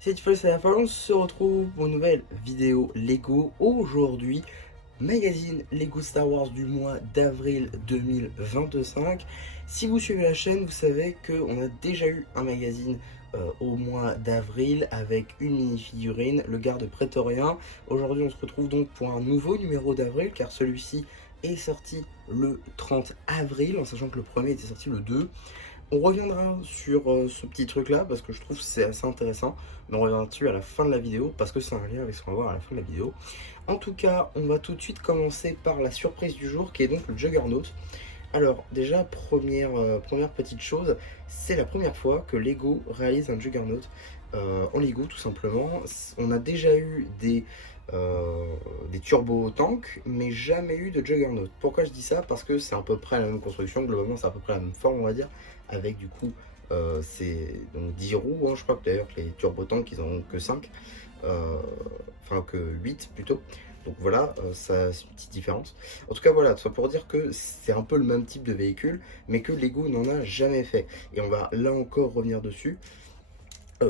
Cette fois, c'est la fin, on se retrouve pour une nouvelle vidéo Lego. Aujourd'hui, magazine Lego Star Wars du mois d'avril 2025. Si vous suivez la chaîne, vous savez qu'on a déjà eu un magazine au mois d'avril avec une mini-figurine, le garde prétorien. Aujourd'hui, on se retrouve donc pour un nouveau numéro d'avril, car celui-ci est sorti le 30 avril, en sachant que le premier était sorti le 2. On reviendra sur ce petit truc là parce que je trouve que c'est assez intéressant, mais on reviendra dessus à la fin de la vidéo parce que c'est un lien avec ce qu'on va voir à la fin de la vidéo. En tout cas, on va tout de suite commencer par la surprise du jour qui est donc le Juggernaut. Alors déjà, première petite chose, c'est la première fois que Lego réalise un Juggernaut en Lego tout simplement. On a déjà eu des turbo tanks, mais jamais eu de Juggernaut. Pourquoi je dis ça? Parce que c'est à peu près la même construction, globalement c'est à peu près la même forme on va dire, avec du coup c'est donc 10 roues, hein. Je crois que d'ailleurs que les turbo tanks ils en ont que 5, enfin que 8 plutôt. Donc voilà, ça c'est une petite différence. En tout cas voilà, tout ça pour dire que c'est un peu le même type de véhicule, mais que Lego n'en a jamais fait. Et on va là encore revenir dessus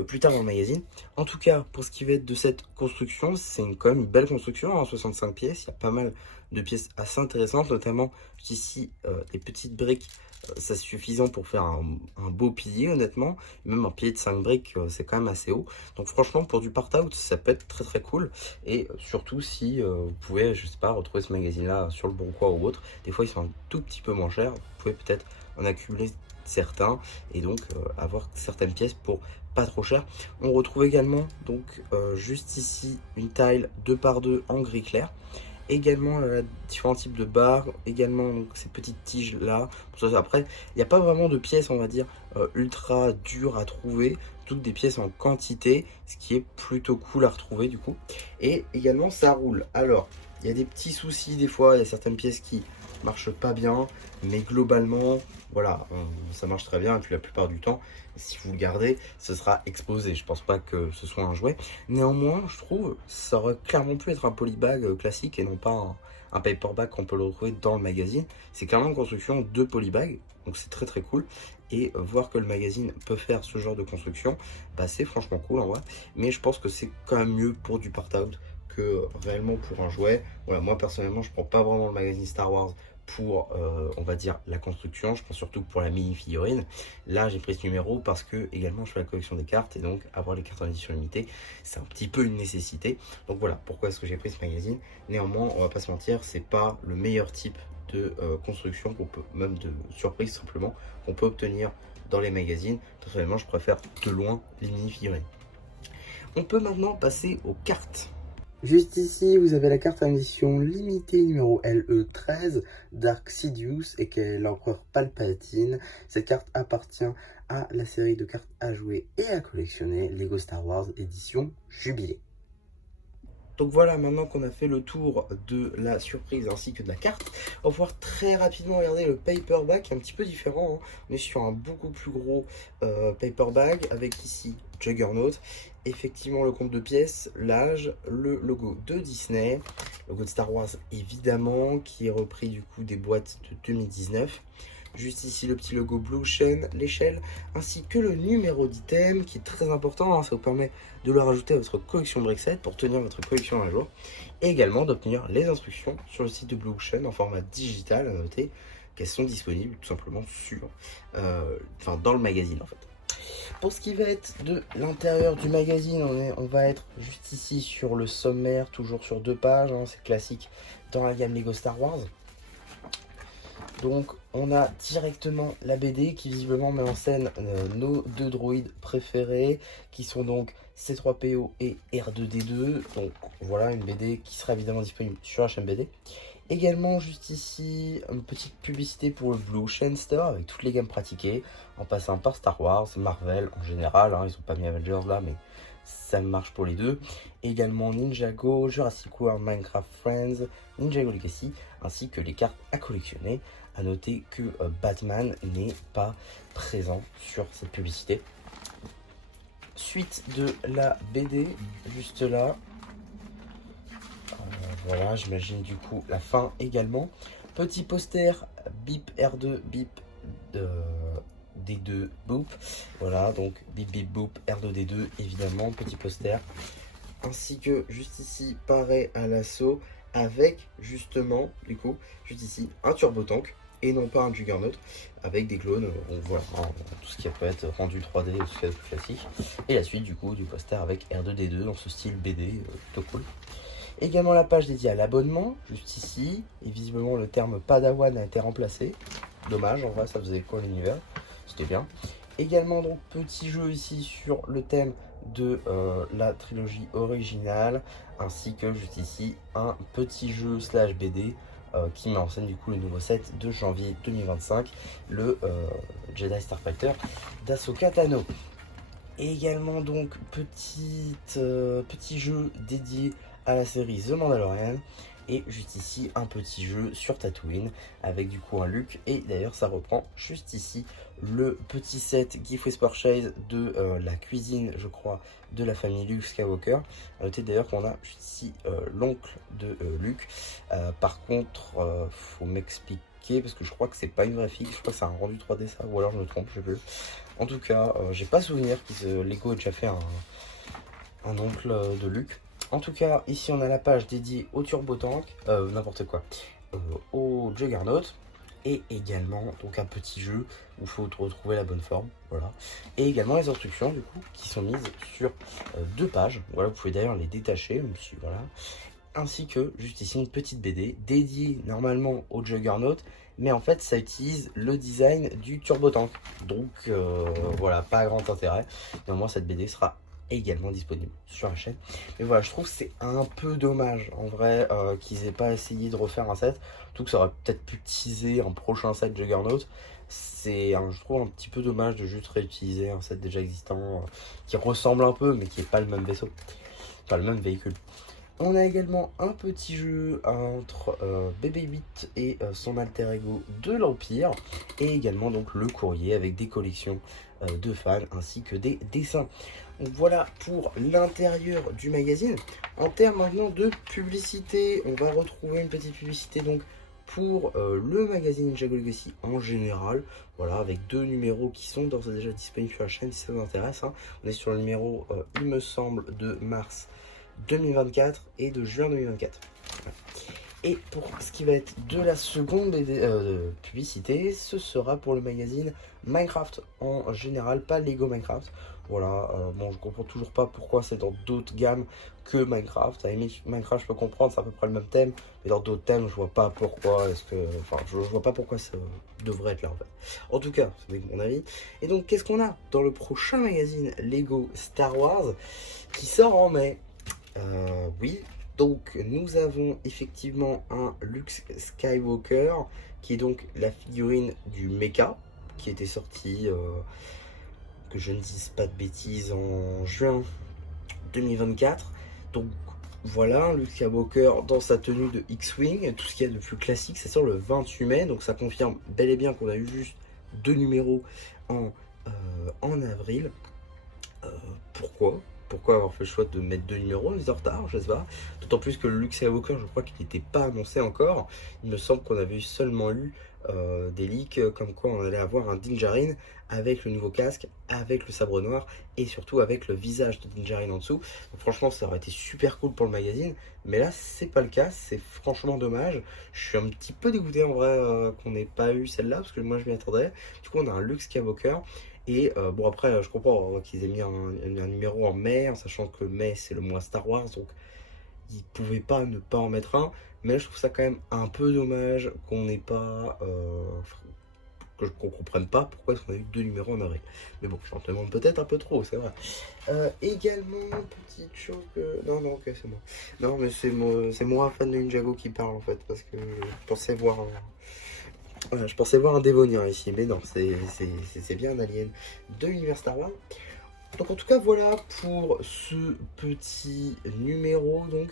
plus tard dans le magazine. En tout cas, pour ce qui va être de cette construction, c'est quand même une belle construction, hein, 65 pièces. Il y a pas mal de pièces assez intéressantes, notamment ici des petites briques. Ça c'est suffisant pour faire un beau pilier, honnêtement. Même un pilier de 5 briques, c'est quand même assez haut. Donc franchement, pour du part-out, ça peut être très très cool. Et surtout si vous pouvez, je sais pas, retrouver ce magazine-là sur le Bon Coin ou autre. Des fois, ils sont un tout petit peu moins chers. Vous pouvez peut-être en accumuler certains et donc avoir certaines pièces pour pas trop cher. On retrouve également donc juste ici une tile 2x2 en gris clair. Également différents types de barres, également donc, ces petites tiges là. Après, il n'y a pas vraiment de pièces, on va dire, ultra dures à trouver. Toutes des pièces en quantité, ce qui est plutôt cool à retrouver du coup. Et également, ça roule. Alors, il y a des petits soucis des fois, il y a certaines pièces qui marchent pas bien, mais globalement, voilà, ça marche très bien. Et puis la plupart du temps, si vous le gardez, ce sera exposé. Je pense pas que ce soit un jouet. Néanmoins, je trouve, ça aurait clairement pu être un polybag classique et non pas un paperback qu'on peut le retrouver dans le magazine. C'est clairement une construction de polybag, donc c'est très très cool. Et voir que le magazine peut faire ce genre de construction, bah, c'est franchement cool en vrai. Mais je pense que c'est quand même mieux pour du part-out que réellement pour un jouet. Voilà, moi personnellement, je prends pas vraiment le magazine Star Wars pour, on va dire, la construction. Je pense surtout pour la mini-figurine. Là, j'ai pris ce numéro parce que, également, je fais la collection des cartes. Et donc, avoir les cartes en édition limitée, c'est un petit peu une nécessité. Donc voilà, pourquoi est-ce que j'ai pris ce magazine. Néanmoins, on va pas se mentir, c'est pas le meilleur type de construction qu'on peut, même de surprise simplement, qu'on peut obtenir dans les magazines. Personnellement, je préfère de loin les mini-figurines. On peut maintenant passer aux cartes. Juste ici, vous avez la carte en édition limitée numéro LE13 Dark Sidious et qui est l'empereur Palpatine. Cette carte appartient à la série de cartes à jouer et à collectionner Lego Star Wars édition Jubilé. Donc voilà, maintenant qu'on a fait le tour de la surprise ainsi que de la carte, on va pouvoir très rapidement regarder le paperback, un petit peu différent, hein. On est sur un beaucoup plus gros paperback avec ici Juggernaut, effectivement le compte de pièces, l'âge, le logo de Disney, le logo de Star Wars évidemment, qui est repris du coup des boîtes de 2019. Juste ici le petit logo Blue Ocean, l'échelle, ainsi que le numéro d'item qui est très important, hein, ça vous permet de le rajouter à votre collection Brickset pour tenir votre collection à jour. Et également d'obtenir les instructions sur le site de Blue Ocean en format digital, à noter qu'elles sont disponibles tout simplement dans le magazine en fait. Pour ce qui va être de l'intérieur du magazine, on va être juste ici sur le sommaire, toujours sur 2 pages, hein, c'est classique dans la gamme Lego Star Wars. Donc on a directement la BD qui visiblement met en scène nos 2 droïdes préférés qui sont donc C3PO et R2D2. Donc voilà une BD qui sera évidemment disponible sur la chaîne BD. Également juste ici une petite publicité pour le Blue Ocean Store avec toutes les gammes pratiquées en passant par Star Wars, Marvel en général, hein, ils n'ont pas mis Avengers là mais ça marche pour les deux. Également Ninjago, Jurassic World, Minecraft Friends, Ninjago Legacy ainsi que les cartes à collectionner. À noter que Batman n'est pas présent sur cette publicité. Suite de la BD, juste là. Voilà, j'imagine du coup la fin également. Petit poster, bip R2, bip R2D2 Boop. Voilà, donc Bip Bip Boop R2D2 évidemment, petit poster. Ainsi que juste ici, pareil à l'assaut, avec justement, du coup, juste ici, un turbo tank et non pas un Juggernaut, avec des clones, voilà, tout ce qui peut être rendu 3D, tout ce qui est plus classique. Et la suite du coup du poster avec R2D2 dans ce style BD, plutôt cool. Également la page dédiée à l'abonnement, juste ici, et visiblement le terme Padawan a été remplacé. Dommage, en vrai ça faisait quoi l'univers, c'était bien. Également donc petit jeu ici sur le thème de la trilogie originale, ainsi que juste ici un petit jeu slash BD qui met en scène du coup le nouveau set de janvier 2025, le Jedi Starfighter d'Ahsoka Tano. Et également donc petit jeu dédié à la série The Mandalorian. Et juste ici un petit jeu sur Tatooine avec du coup un Luke. Et d'ailleurs ça reprend juste ici le petit set Gift with Purchase de la cuisine, je crois, de la famille Luke Skywalker. A noter d'ailleurs qu'on a juste ici l'oncle de Luke. Par contre, faut m'expliquer parce que je crois que c'est pas une vraie fille. Je crois que c'est un rendu 3D ça, ou alors je me trompe, je sais plus. En tout cas, j'ai pas souvenir que Lego ait déjà fait un oncle de Luke. En tout cas, ici on a la page dédiée au Turbo Tank, n'importe quoi, au Juggernaut, et également donc un petit jeu où il faut retrouver la bonne forme, voilà. Et également les instructions du coup qui sont mises sur 2 pages. Voilà, vous pouvez d'ailleurs les détacher, même si, voilà. Ainsi que juste ici une petite BD dédiée normalement au Juggernaut, mais en fait ça utilise le design du Turbo Tank. Donc voilà, pas grand intérêt. Néanmoins cette BD sera également disponible sur la chaîne. Mais voilà, je trouve que c'est un peu dommage en vrai qu'ils aient pas essayé de refaire un set. Tout que ça aurait peut-être pu teaser un prochain set Juggernaut. C'est, je trouve, un petit peu dommage de juste réutiliser un set déjà existant qui ressemble un peu mais qui n'est pas le même vaisseau, enfin le même véhicule. On a également un petit jeu entre BB-8 et son alter ego de l'Empire. Et également donc le courrier avec des collections de fans ainsi que des dessins. Donc voilà pour l'intérieur du magazine. En termes maintenant de publicité, on va retrouver une petite publicité donc pour le magazine Ninjago Legacy en général. Voilà, avec 2 numéros qui sont d'ores et déjà disponibles sur la chaîne si ça vous intéresse. Hein. On est sur le numéro, il me semble, de mars 2024 et de juin 2024. Et pour ce qui va être de la seconde publicité, ce sera pour le magazine Minecraft en général, pas Lego Minecraft. Voilà, bon, je comprends toujours pas pourquoi c'est dans d'autres gammes que Minecraft. À la limite, Minecraft, je peux comprendre, c'est à peu près le même thème, mais dans d'autres thèmes, je vois pas pourquoi. Je vois pas pourquoi ça devrait être là en fait. En tout cas, c'est mon avis. Et donc, qu'est-ce qu'on a dans le prochain magazine Lego Star Wars qui sort en mai? Oui, donc nous avons effectivement un Luke Skywalker qui est donc la figurine du mecha qui était sorti, que je ne dise pas de bêtises, en juin 2024. Donc voilà, Luke Skywalker dans sa tenue de X-Wing, tout ce qu'il y a de plus classique, ça sort le 28 mai, donc ça confirme bel et bien qu'on a eu juste 2 numéros en avril. Pourquoi avoir fait le choix de mettre 2 numéros, ils sont en retard, je sais pas. D'autant plus que le Luke Skywalker, je crois qu'il n'était pas annoncé encore. Il me semble qu'on avait seulement eu des leaks comme quoi on allait avoir un Din Djarin avec le nouveau casque, avec le sabre noir et surtout avec le visage de Din Djarin en dessous. Donc, franchement, ça aurait été super cool pour le magazine, mais là, c'est pas le cas, c'est franchement dommage. Je suis un petit peu dégoûté en vrai qu'on n'ait pas eu celle-là parce que moi je m'y attendais. Du coup, on a un Luke Skywalker. Et bon après je comprends qu'ils aient mis un numéro en mai, en sachant que mai c'est le mois Star Wars, donc ils pouvaient pas ne pas en mettre un, mais je trouve ça quand même un peu dommage qu'on n'ait pas, qu'on comprenne pas pourquoi est-ce qu'on a eu 2 numéros en avril. Mais bon, j'en demande peut-être un peu trop, c'est vrai. Également, petite chose que... Non, ok, c'est moi. Non, mais c'est moi, fan de Ninjago, qui parle en fait, parce que je pensais voir un démonien ici, mais non, c'est bien un alien de l'univers Star Wars. Donc en tout cas voilà pour ce petit numéro. Donc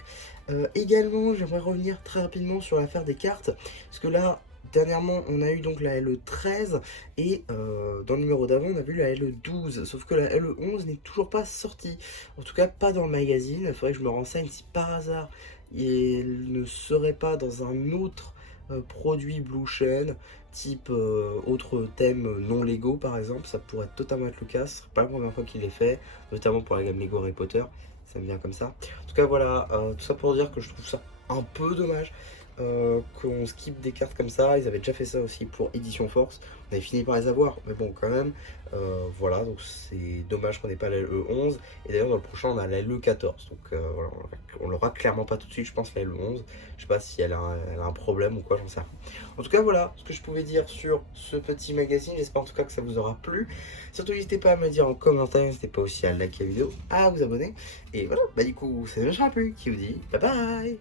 également j'aimerais revenir très rapidement sur l'affaire des cartes, parce que là dernièrement on a eu donc la LE13 et dans le numéro d'avant on a vu la LE12, sauf que la LE11 n'est toujours pas sortie, en tout cas pas dans le magazine. Il faudrait que je me renseigne si par hasard il ne serait pas dans un autre produits Blue Chain, type autre thème non Lego par exemple, ça pourrait totalement être le cas, ce serait pas la première fois qu'il l'ait fait, notamment pour la gamme Lego Harry Potter, ça me vient comme ça. En tout cas voilà, tout ça pour dire que je trouve ça un peu dommage qu'on skip des cartes comme ça. Ils avaient déjà fait ça aussi pour Édition Force, on avait fini par les avoir, mais bon quand même, voilà, donc c'est dommage qu'on n'ait pas la LE11, et d'ailleurs dans le prochain on a la LE14, donc voilà, on l'aura clairement pas tout de suite, je pense, la LE11, je sais pas si elle a un problème ou quoi, j'en sais rien. En tout cas voilà ce que je pouvais dire sur ce petit magazine, j'espère en tout cas que ça vous aura plu, surtout n'hésitez pas à me le dire en commentaire, n'hésitez pas aussi à liker la vidéo, à vous abonner, et voilà, bah du coup ça ne m'aura plus, qui vous dit bye bye.